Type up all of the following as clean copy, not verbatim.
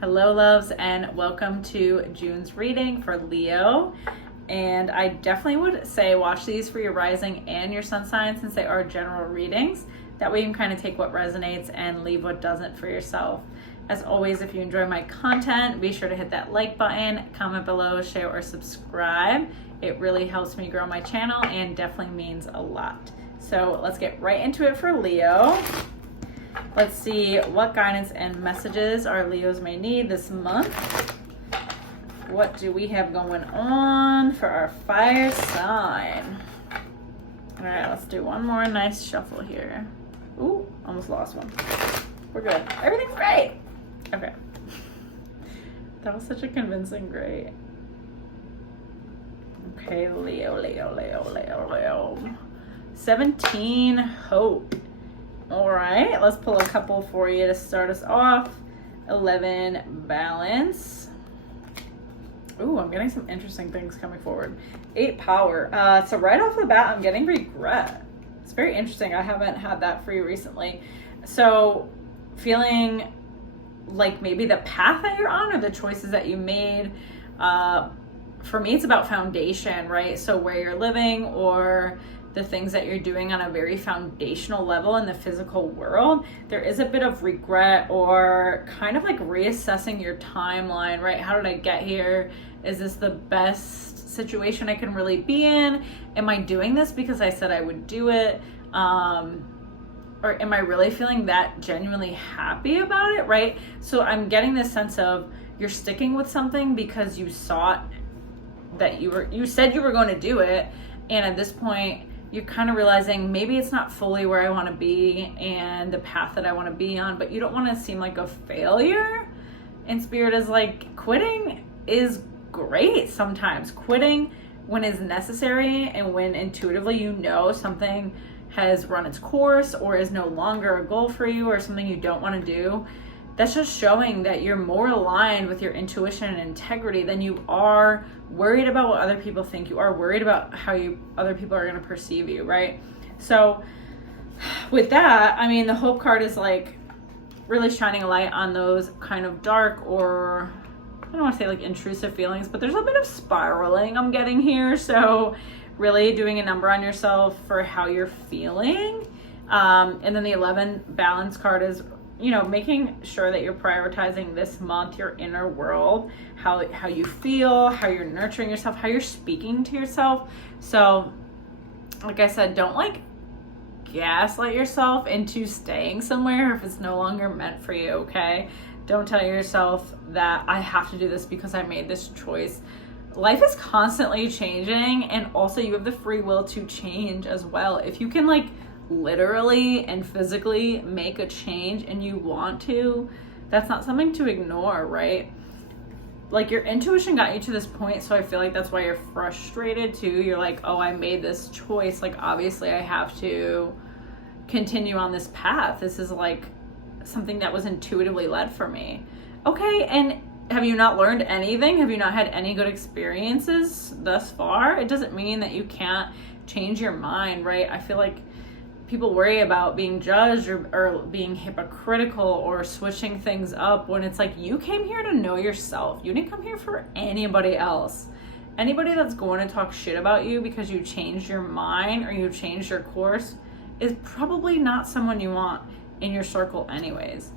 Hello loves, and welcome to June's reading for Leo. And I definitely would say watch these for your rising and your sun sign, since they are general readings. That way you can kind of take what resonates and leave what doesn't for yourself. As always, if you enjoy my content, be sure to hit that like button, comment below, share, or subscribe. It really helps me grow my channel and definitely means a lot. So let's get right into it for Leo. Let's see what guidance and messages our Leos may need this month. What do we have going on for our fire sign? All right, let's do one more nice shuffle here. Ooh, almost lost one. We're good. Everything's great. Okay. That was such a convincing great. Okay, Leo. 17, hope. All right, let's pull a couple for you to start us off. 11, balance. Ooh, I'm getting some interesting things coming forward. 8, power. So right off the bat, I'm getting regret. It's very interesting. I haven't had that for you recently. So feeling like maybe the path that you're on or the choices that you made. For me, it's about foundation, right? So where you're living or the things that you're doing on a very foundational level in the physical world, there is a bit of regret or kind of like reassessing your timeline, right? How did I get here? Is this the best situation I can really be in? Am I doing this because I said I would do it? Or am I really feeling that genuinely happy about it, right? So I'm getting this sense of you're sticking with something because you saw that you said you were going to do it, and at this point you're kind of realizing maybe it's not fully where I want to be and the path that I want to be on, but you don't want to seem like a failure. And Spirit is like, quitting is great sometimes. Quitting when is necessary and when intuitively you know something has run its course or is no longer a goal for you or something you don't want to do. That's just showing that you're more aligned with your intuition and integrity than you are worried about what other people think. You are worried about how other people are going to perceive you, right? So with that, I mean, the hope card is like really shining a light on those kind of dark, or I don't want to say like intrusive feelings, but there's a bit of spiraling I'm getting here. So really doing a number on yourself for how you're feeling. And then the 11 balance card is, you know, making sure that you're prioritizing this month your inner world, how you feel, how you're nurturing yourself, how you're speaking to yourself. So like I said, don't like gaslight yourself into staying somewhere if it's no longer meant for you, okay? Don't tell yourself that I have to do this because I made this choice. Life is constantly changing, and also you have the free will to change as well. If you can like literally and physically make a change and you want to, that's not something to ignore, right? Like your intuition got you to this point, so I feel like that's why you're frustrated too. You're like, oh, I made this choice, like obviously I have to continue on this path. This is like something that was intuitively led for me. Okay, and have you not learned anything? Have you not had any good experiences thus far? It doesn't mean that you can't change your mind, right? I feel like people worry about being judged or being hypocritical or switching things up when it's like, you came here to know yourself. You didn't come here for anybody else. Anybody that's going to talk shit about you because you changed your mind or you changed your course is probably not someone you want in your circle anyways.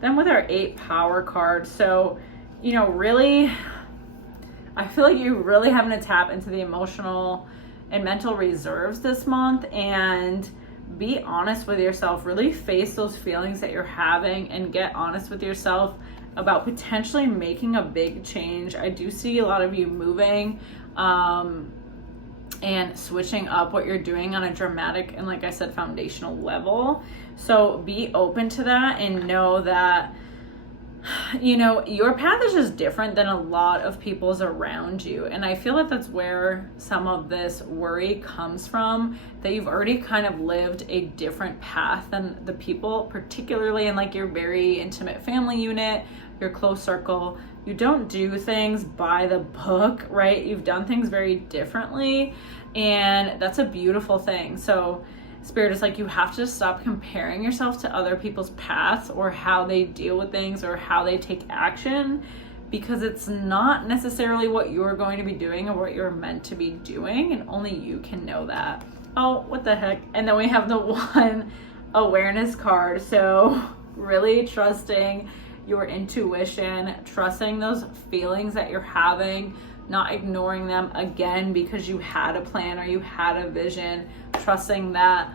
Then with our 8 power card, so, you know, really, I feel like you really having to tap into the emotional and mental reserves this month and be honest with yourself. Really face those feelings that you're having and get honest with yourself about potentially making a big change. I do see a lot of you moving and switching up what you're doing on a dramatic and, like I said, foundational level. So be open to that and know that, you know, your path is just different than a lot of people's around you. And I feel that that's where some of this worry comes from, that you've already kind of lived a different path than the people, particularly in like your very intimate family unit, your close circle. You don't do things by the book, right? You've done things very differently, and that's a beautiful thing. So Spirit is like, you have to stop comparing yourself to other people's paths or how they deal with things or how they take action, because it's not necessarily what you're going to be doing or what you're meant to be doing, and only you can know that. Oh, what the heck. And then we have the one awareness card. So really trusting your intuition, trusting those feelings that you're having, not ignoring them again because you had a plan or you had a vision, trusting that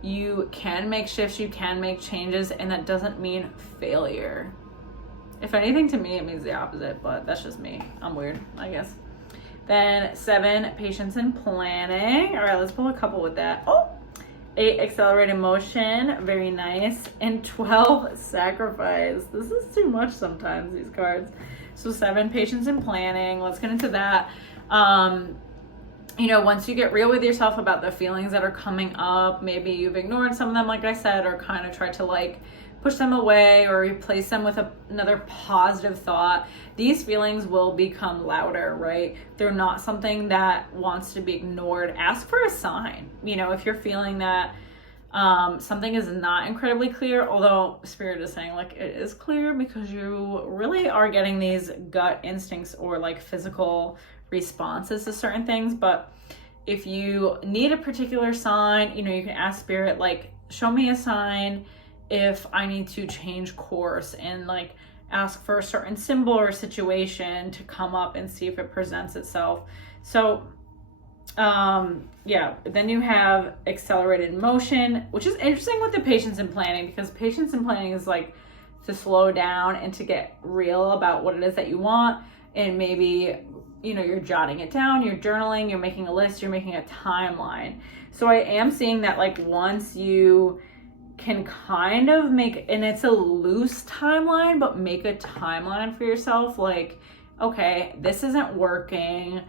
you can make shifts, you can make changes, and that doesn't mean failure. If anything, to me, it means the opposite, but that's just me. I'm weird, I guess. Then 7, patience and planning. All right, let's pull a couple with that. Oh, 8, accelerated motion. Very nice. And 12, sacrifice. This is too much sometimes, these cards. So 7, patience and planning. Let's get into that. Once you get real with yourself about the feelings that are coming up, maybe you've ignored some of them, like I said, or kind of tried to like push them away or replace them with another positive thought, these feelings will become louder, right? They're not something that wants to be ignored. Ask for a sign. If you're feeling that something is not incredibly clear, although Spirit is saying like it is clear because you really are getting these gut instincts or like physical responses to certain things. But if you need a particular sign, you can ask Spirit, like, show me a sign if I need to change course, and like ask for a certain symbol or situation to come up and see if it presents itself. So then you have accelerated motion, which is interesting with the patience and planning, because patience and planning is like to slow down and to get real about what it is that you want. And maybe you're jotting it down, you're journaling, you're making a list, you're making a timeline. So I am seeing that like once you can kind of make, and it's a loose timeline, but make a timeline for yourself, like, okay, this isn't working,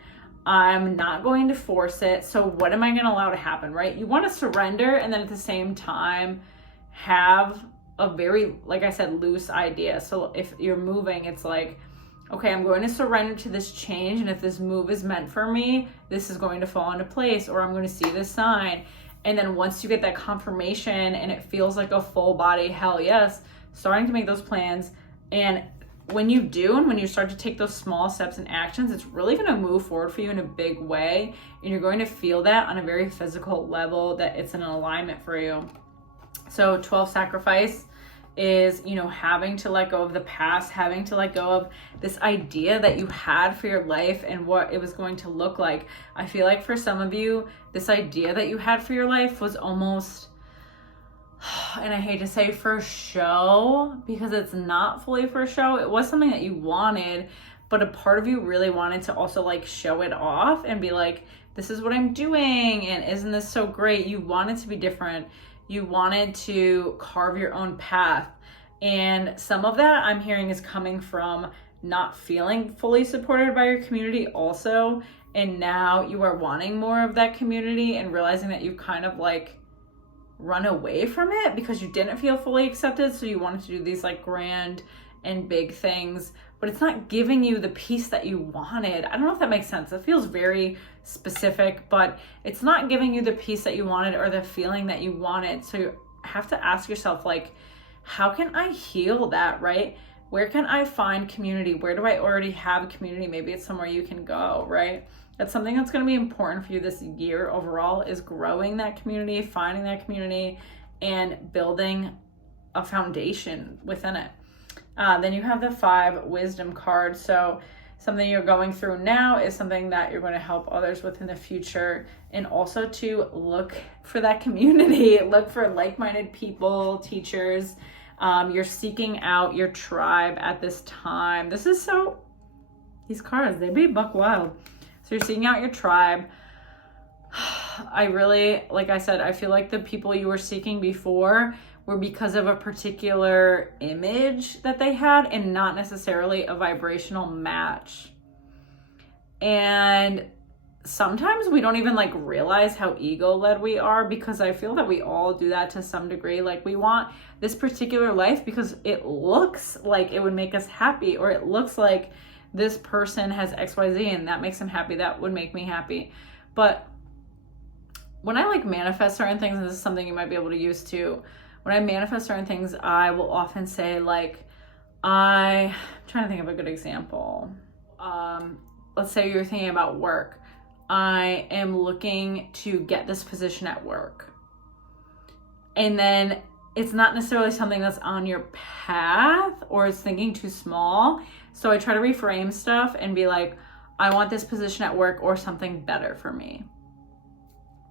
I'm not going to force it, so what am I going to allow to happen, right? You want to surrender, and then at the same time have a very, like I said, loose idea. So if you're moving, it's like, okay, I'm going to surrender to this change, and if this move is meant for me, this is going to fall into place, or I'm going to see this sign. And then once you get that confirmation and it feels like a full body hell yes, starting to make those plans. And when you do, and when you start to take those small steps and actions, it's really going to move forward for you in a big way. And you're going to feel that on a very physical level, that it's in alignment for you. So 12, sacrifice is, having to let go of the past, having to let go of this idea that you had for your life and what it was going to look like. I feel like for some of you, this idea that you had for your life was almost, and I hate to say for show, because it's not fully for show. It was something that you wanted, but a part of you really wanted to also like show it off and be like, this is what I'm doing, and isn't this so great? You wanted to be different. You wanted to carve your own path. And some of that I'm hearing is coming from not feeling fully supported by your community also. And now you are wanting more of that community and realizing that you kind of like run away from it because you didn't feel fully accepted. So you wanted to do these like grand and big things, but it's not giving you the peace that you wanted. I don't know if that makes sense. It feels very specific, but it's not giving you the peace that you wanted or the feeling that you wanted. So you have to ask yourself, like, how can I heal that, right? Where can I find community? Where do I already have community? Maybe it's somewhere you can go, right? That's something that's going to be important for you this year overall, is growing that community, finding that community, and building a foundation within it. Then you have the 5, wisdom card. So something you're going through now is something that you're going to help others with in the future. And also to look for that community, look for like-minded people, teachers. You're seeking out your tribe at this time. These cards, they be buck wild. So you're seeking out your tribe. I really, like I said, I feel like the people you were seeking before were because of a particular image that they had and not necessarily a vibrational match. And sometimes we don't even like realize how ego-led we are, because I feel that we all do that to some degree. Like, we want this particular life because it looks like it would make us happy, or it looks like this person has XYZ and that makes them happy, that would make me happy. But when I like manifest certain things, and this is something you might be able to use too, when I manifest certain things, I will often say like, I'm trying to think of a good example. Let's say you're thinking about work. I am looking to get this position at work. And then it's not necessarily something that's on your path or it's thinking too small. So I try to reframe stuff and be like, I want this position at work or something better for me.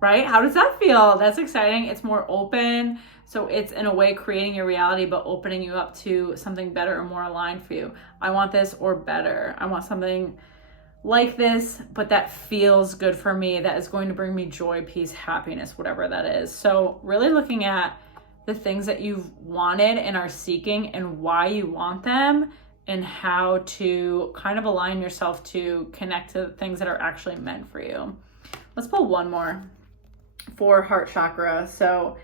Right? How does that feel? That's exciting. It's more open. So it's in a way creating your reality, but opening you up to something better or more aligned for you. I want this or better. I want something like this, but that feels good for me, that is going to bring me joy, peace, happiness, whatever that is. So really looking at the things that you've wanted and are seeking and why you want them and how to kind of align yourself to connect to things that are actually meant for you. Let's pull one more for heart chakra. So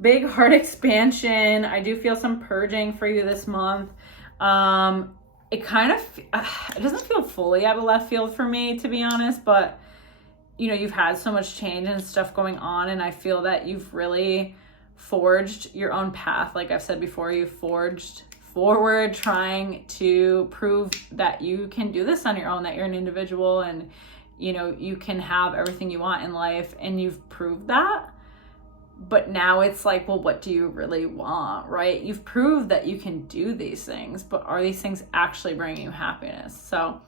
big heart expansion. I do feel some purging for you this month. It kind of, it doesn't feel fully out of left field for me, to be honest, but you know, you've had so much change and stuff going on, and I feel that you've really forged your own path. Like I've said before, you've forged forward trying to prove that you can do this on your own, that you're an individual and you know, you can have everything you want in life, and you've proved that. But now it's like, well, what do you really want, right? You've proved that you can do these things, but are these things actually bringing you happiness? So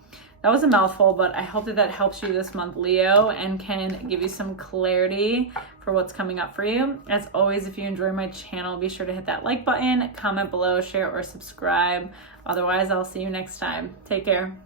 that was a mouthful, but I hope that that helps you this month, Leo, and can give you some clarity for what's coming up for you. As always, if you enjoy my channel, be sure to hit that like button, comment below, share, or subscribe. Otherwise, I'll see you next time. Take care.